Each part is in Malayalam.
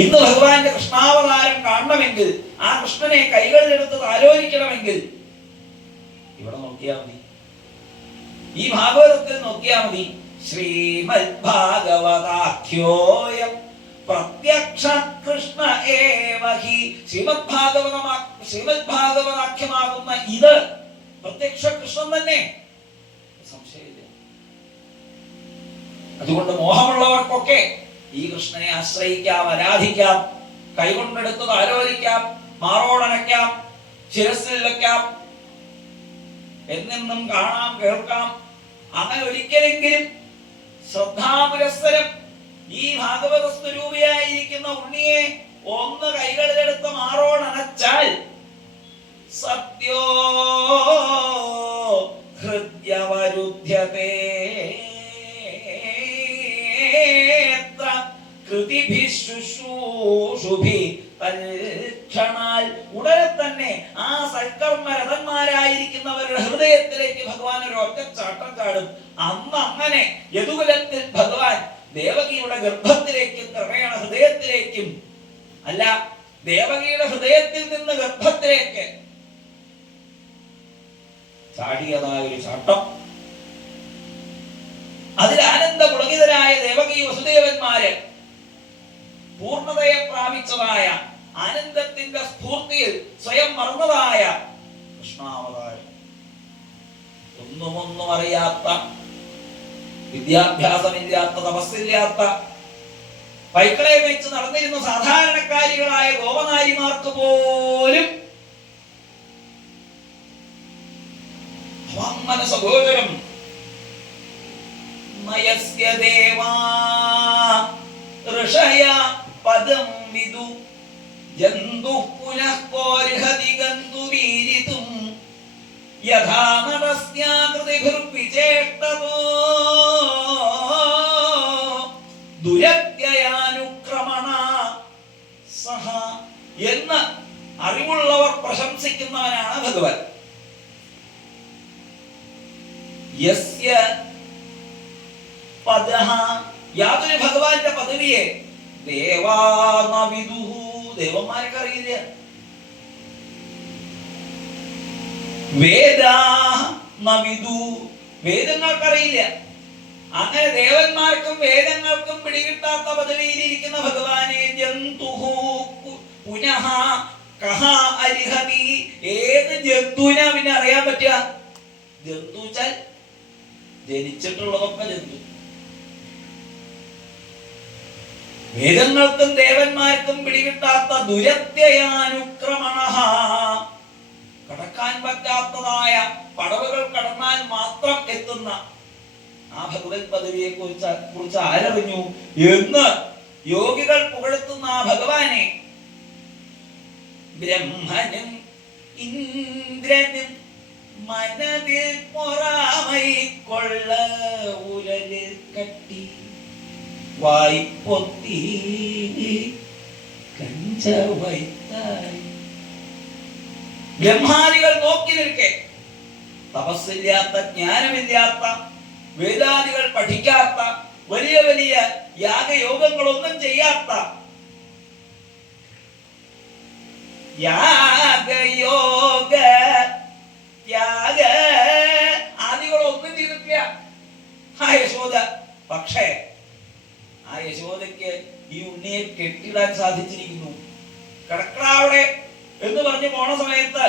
ഇന്ന് ഭഗവാന്റെ കൃഷ്ണാവതാരം കാണണമെങ്കിൽ, ആ കൃഷ്ണനെ കൈകളിലെടുത്ത് ആലോചിക്കണമെങ്കിൽ ഇവിടെ നോക്കിയാൽ മതി, ഈ ഭാഗവതത്തിൽ നോക്കിയാൽ മതി. ശ്രീമദ് ഭാഗവതാഖ്യോയം പ്രത്യക്ഷ കൃഷ്ണ ഏവ ഹി. ശ്രീമദ് ഭാഗവതാഖ്യമാകുന്ന ഇത് പ്രത്യക്ഷ കൃഷ്ണൻ തന്നെ, സംശയമില്ല. അതുകൊണ്ട് മോഹമുള്ളവർക്കൊക്കെ ഈ കൃഷ്ണനെ ആശ്രയിക്കാം, ആരാധിക്കാം, കൈകൊണ്ടെടുത്തത് ആലോചിക്കാം, മാറോടനയ്ക്കാം, ശിരസിൽ വയ്ക്കാം, എന്നെന്നും കാണാം, കേൾക്കാം. അങ്ങനെ ഒരിക്കലെങ്കിലും ശ്രദ്ധാപുരസ്സരം ഈ ഭാഗവത സ്വരൂപിയായിരിക്കുന്ന ഉണ്ണിയെ ഒന്ന് കൈകളിലെടുത്ത് മാറോടനച്ചാൽ സത്യോ ഹൃദ്യവരുദ്ധ്യതേ തൽക്ഷണാൽ ഉടനെ തന്നെ ആ സൽക്കർമ്മരഥന്മാരായിരിക്കുന്നവരുടെ ഹൃദയത്തിലേക്ക് ഭഗവാൻ ഒരു ഒറ്റച്ചാട്ടം ചാടും. അന്ന് അങ്ങനെ യദുകുലത്തിൽ ഭഗവാൻ ദേവകിയുടെ ഗർഭത്തിലേക്കും ക്രമേണ ഹൃദയത്തിലേക്കും, അല്ല ദേവകിയുടെ ഹൃദയത്തിൽ നിന്ന് ഗർഭത്തിലേക്ക് ചാടിയതായ ഒരു ചാട്ടം. അതിൽ ആനന്ദപുളകിതരായ ദേവകി വസുദേവന്മാര് പൂർണ്ണതയെ പ്രാപിച്ചതായ, ആനന്ദത്തിന്റെ സ്ഫൂർത്തിയിൽ സ്വയം മറന്നതായ കൃഷ്ണാവതാരം. ഒന്നും അറിയാത്ത, വിദ്യാഭ്യാസമില്ലാത്ത, തപസ്സില്ലാത്ത, പൈക്കളെ വെച്ച് നടന്നിരുന്ന സാധാരണക്കാരികളായ ഗോപനാരിമാർക്ക് പോലും മനസ്സഗോചരം നയസ്യ ദേവാ ഋഷയ പദം വിദു ജന്തു പുനഃ കോർഹതി ഗന്തുവീരിതും യഥാ നരസ്യാകൃതിഭിർവിചേഷ്ടതോ ദുരത്യയാനുക്രമണ സഹ എന്ന് അറിവുള്ളവർ പ്രശംസിക്കുന്നവനാണ് ഭഗവാൻ. യസ്യ പദഃ, യാതൊരു ഭഗവാന്റെ പദവിയെ ദേവാനവിദുഃ, ദേവന്മാർക്ക് അറിയില്ല. വേദാഃ നവിദു, വേദങ്ങൾക്കറിയില്ല. അങ്ങനെ ദേവന്മാർക്കും വേദങ്ങൾക്കും പിടികിട്ടാത്ത പദവിയിലിരിക്കുന്ന ഭഗവാനെ ജന്തുഃ പുനഃ കഹ അരിഹതി, ഏത് ജന്തുവിനാ പിന്നെ അറിയാൻ പറ്റുക? ജന്തു വെച്ചാൽ ജനിച്ചിട്ടുള്ളതൊക്കെ ജന്തു. വേദങ്ങൾക്കും ദേവന്മാർക്കും പിടികിട്ടാത്ത ദുരത്യയാനുക്രമണ, കടക്കാൻ പറ്റാത്തതായ പടവുകൾ കടന്നാൽ മാത്രം എത്തുന്ന ആ ഭഗവത് പദവിയെ കുറിച്ച് ആരറിഞ്ഞു എന്ന് യോഗികൾ പുകഴ്ത്തുന്ന ആ ഭഗവാനെ ബ്രഹ്മനും ഇന്ദ്രനും മനതിൽ പൊറാമൈക്കൊള്ള ഉരലിൽ കട്ടി വായ്പൊത്തി കഞ്ചവൈത്തായി. ബ്രഹ്മാദികൾ നോക്കി നിൽക്കെ, തപസ്സില്ലാത്ത, ജ്ഞാനമില്ലാത്ത, വേദാദികൾ പഠിക്കാത്ത, വലിയ വലിയ യാഗയോഗങ്ങളൊന്നും ചെയ്യാത്ത, യാഗയോഗ ത്യാഗ ആദികളൊന്നും ചെയ്തിട്ടില്ല ആ യശോദ. പക്ഷേ ആ യശോദയ്ക്ക് ഈ ഉണ്ണിയെ കെട്ടിടാൻ സാധിച്ചിരിക്കുന്നു. കടക്കളാവിടെ എന്ന് പറഞ്ഞു പോണ സമയത്ത്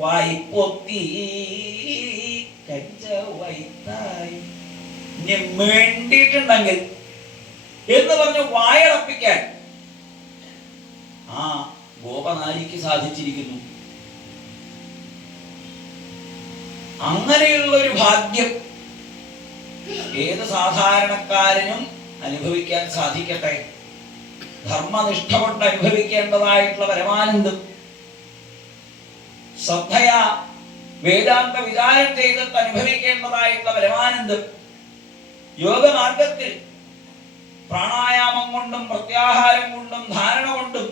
വായ്പൊത്തി കഞ്ചവൈത്തായി, ഇനി വേണ്ടിയിട്ടുണ്ടെങ്കിൽ എന്ന് പറഞ്ഞു വായടപ്പിക്കാൻ ആ ഗോപനാരിക്ക് സാധിച്ചിരിക്കുന്നു. അങ്ങനെയുള്ള ഒരു ഭാഗ്യം ഏത് സാധാരണക്കാരനും അനുഭവിക്കാൻ സാധിക്കട്ടെ. ധർമ്മനിഷ്ഠ കൊണ്ട് അനുഭവിക്കേണ്ടതായിട്ടുള്ള പരമാനന്ദം, ശ്രദ്ധയാ വേദാന്ത വിചാരം ചെയ്തിട്ട് അനുഭവിക്കേണ്ടതായിട്ടുള്ള പരമാനന്ദം, യോഗമാർഗത്തിൽ പ്രാണായാമം കൊണ്ടും പ്രത്യാഹാരം കൊണ്ടും ധാരണ കൊണ്ടും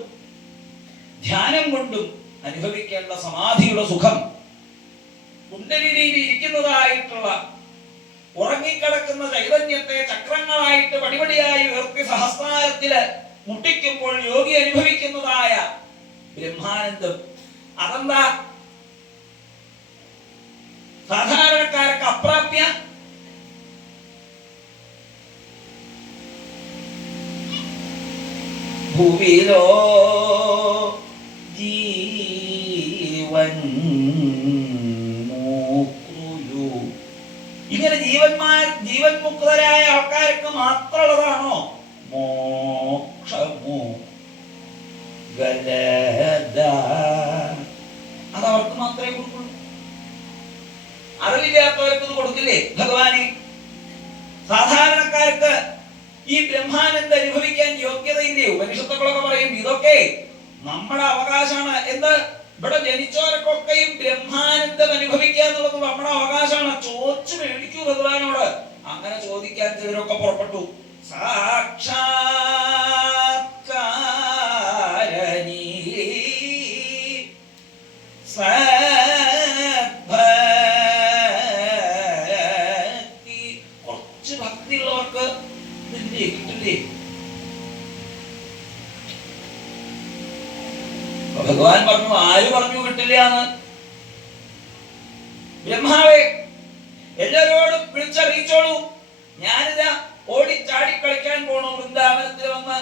ധ്യാനം കൊണ്ടും അനുഭവിക്കേണ്ട സമാധിയുടെ സുഖം, കുണ്ഡലിനിയിൽ ഇരിക്കുന്നതായിട്ടുള്ള ഉറങ്ങിക്കിടക്കുന്ന ചൈതന്യത്തെ ചക്രങ്ങളായിട്ട് പടിപടിയായി ഉയർത്തി സഹസ്രാരത്തില് മുട്ടിക്കുമ്പോൾ യോഗി അനുഭവിക്കുന്നതായ ബ്രഹ്മാനന്ദം, അതെന്താ സാധാരണക്കാർക്ക് അപ്രാപ്യ? ഭൂമിയിലോ ജീവൻ ഇങ്ങനെ ജീവൻ മുക്തരായ ആൾക്കാർക്ക് മാത്രമുള്ളതാണോ മോക്ഷമോ? അതവർക്ക് മാത്രമേ കൊടുക്കുള്ളൂ. അറിവില്ലാത്തവർക്ക് ഇത് കൊടുക്കില്ലേ ഭഗവാനെ? സാധാരണക്കാർക്ക് ഈ ബ്രഹ്മാനന്ദം അനുഭവിക്കാൻ യോഗ്യതയില്ലേ? ഉപനിഷത്തുക്കളൊക്കെ പറയും ഇതൊക്കെ നമ്മുടെ അവകാശമാണ്. എന്ത്? ഇവിടെ ജനിച്ചവർക്കൊക്കെയും ബ്രഹ്മാനന്ദം അനുഭവിക്കുക എന്നുള്ളത് നമ്മുടെ അവകാശമാണ്. ചോദിച്ചു മേടിക്കൂ ഭഗവാനോട്. അങ്ങനെ ചോദിക്കാൻ ചിലരൊക്കെ പുറപ്പെട്ടു. സാക്ഷാത്കാരണീ സദ്ഭക്തി, കുറച്ച് ഭക്തിയുള്ളവർക്ക് ഇതില്ലേ കിട്ടില്ലേ? ഭഗവാൻ പറഞ്ഞു, ആര് പറഞ്ഞു കിട്ടില്ല എന്ന്? ബ്രഹ്മാവേ, എല്ലാരോടും വിളിച്ചറിയിച്ചോളൂ, ഞാനിതാ ഓടിച്ചാടി കളിക്കാൻ പോണു. വൃന്ദാവനത്തിൽ വന്ന്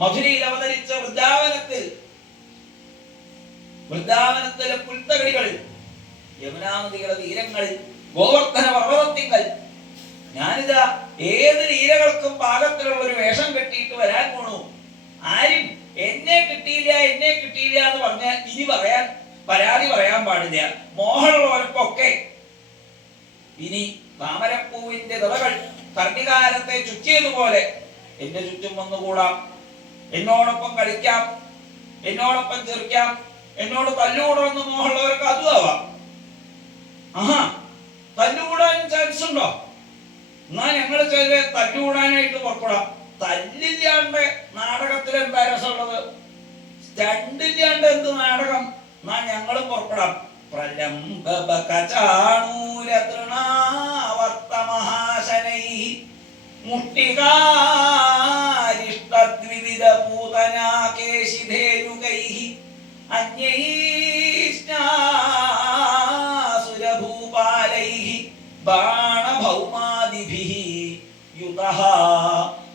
മധുരയിൽ അവതരിച്ച വൃന്ദാവനത്തിലെ പുൽത്തകടികളിൽ, യമുനാനദികളുടെ തീരങ്ങളിൽ, ഗോവർദ്ധന പർവ്വതത്തിങ്കൽ ഞാനിതാ ഏത് ലീലകൾക്കും പാകത്തിലുള്ള ഒരു വേഷം കെട്ടിയിട്ട് വരാൻ പോണു. ആരും എന്നെ കിട്ടിയില്ല എന്ന് പറഞ്ഞാൽ ഇനി പരാതി പറയാൻ പാടില്ല. മോഹമുള്ളവർക്കൊക്കെ ഇനി താമരപ്പൂവിന്റെ തിളകൾ കർണികാലത്തെ ചുറ്റിയതുപോലെ എന്റെ ചുറ്റും വന്നുകൂടാം, എന്നോടൊപ്പം കളിക്കാം, എന്നോടൊപ്പം ചെറുക്കാം, എന്നോട് തല്ലുകൂടണമെന്ന് മോഹമുള്ളവർക്ക് അതും ആവാം. ആഹാ, തല്ലുകൂടാനും ചാൻസ് ഉണ്ടോ? എന്നാ ഞങ്ങൾ ചില തല്ലുകൂടാനായിട്ട് പുറപ്പെടാം. തല്ലില്ലാണ്ട് നാടകത്തിൽ എന്താ രസമുള്ളത്? സ്റ്റണ്ടില്ലാണ്ട് എന്ത് നാടകം? എന്നാ ഞങ്ങളും പുറപ്പെടാം.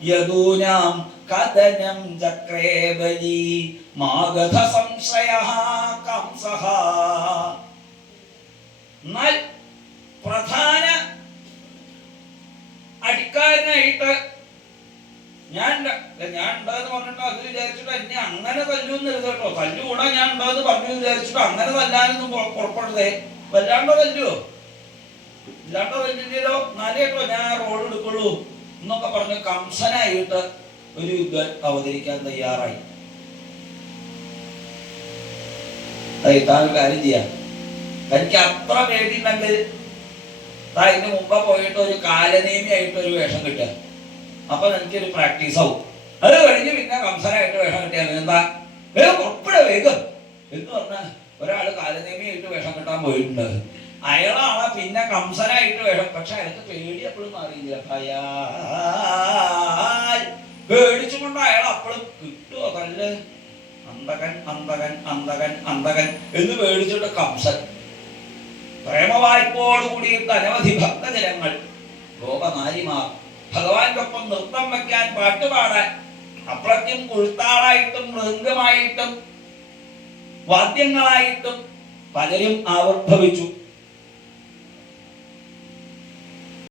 യദൂനാം കഥനം ചക്രേ ബലി മാഗധ സംശയഃ കംസഃ. എന്നാൽ പ്രധാന അടിക്കാരനായിട്ട് ഞാൻ ഉണ്ടെന്ന് പറഞ്ഞിട്ട് അത് വിചാരിച്ചിട്ട് എന്നെ അങ്ങനെ തല്ലൂന്നരുത് കേട്ടോ. തല്ലുകൂടാ ഞാൻ ഉണ്ടെന്ന് പറഞ്ഞു വിചാരിച്ചിട്ട് അങ്ങനെ തല്ലാനൊന്നും പുറപ്പെടരുതേ. വല്ലാണ്ട് തല്ലുവോ? ഇല്ലാണ്ട് തല്ലില്ലല്ലോ. എന്നാലേ കേട്ടോ ഞാൻ റോൾ എടുക്കുള്ളൂ എന്നൊക്കെ പറഞ്ഞ് കംസനായിട്ട് ഒരു യുദ്ധം അവതരിക്കാൻ തയ്യാറായി. താൻ കാര്യം ചെയ്യാം, തനിക്ക് അത്ര പേടിയുണ്ടെങ്കിൽ ഇതിന് മുമ്പ് പോയിട്ട് ഒരു കാലനേമിയായിട്ട് ഒരു വേഷം കിട്ടുക. അപ്പൊ എനിക്കൊരു പ്രാക്ടീസ് ആവും. അത് കഴിഞ്ഞ് പിന്നെ കംസനായിട്ട് വേഷം കിട്ടിയാൽ എന്താ ഉറപ്പിട വേഗം എന്ന് പറഞ്ഞാൽ ഒരാള് കാലനേമിയായിട്ട് വേഷം കിട്ടാൻ പോയിട്ടുണ്ട്. അയാളാണ് പിന്നെ കംസനായിട്ട് വേഷം. പക്ഷെ അയാൾക്ക് പേടി എപ്പോഴും മാറിയില്ല. പേടിച്ചുകൊണ്ട് അയാൾ അപ്പോഴും കിട്ടുമോ തല്ല്? അന്തകൻ അന്തകൻ അന്തകൻ അന്തകൻ എന്ന് പേടിച്ചിട്ട് കംസൻ പ്രേമവായ്പോട് കൂടിയിട്ട് അനവധി ഭക്തജനങ്ങൾ, ഗോപനാരിമാർ ഭഗവാനൊപ്പം നൃത്തം വെക്കാൻ, പാട്ടുപാടാൻ, അപ്രത്യം കുഴുത്താളായിട്ടും മൃഗമായിട്ടും വാദ്യങ്ങളായിട്ടും പലരും ആവിർഭവിച്ചു.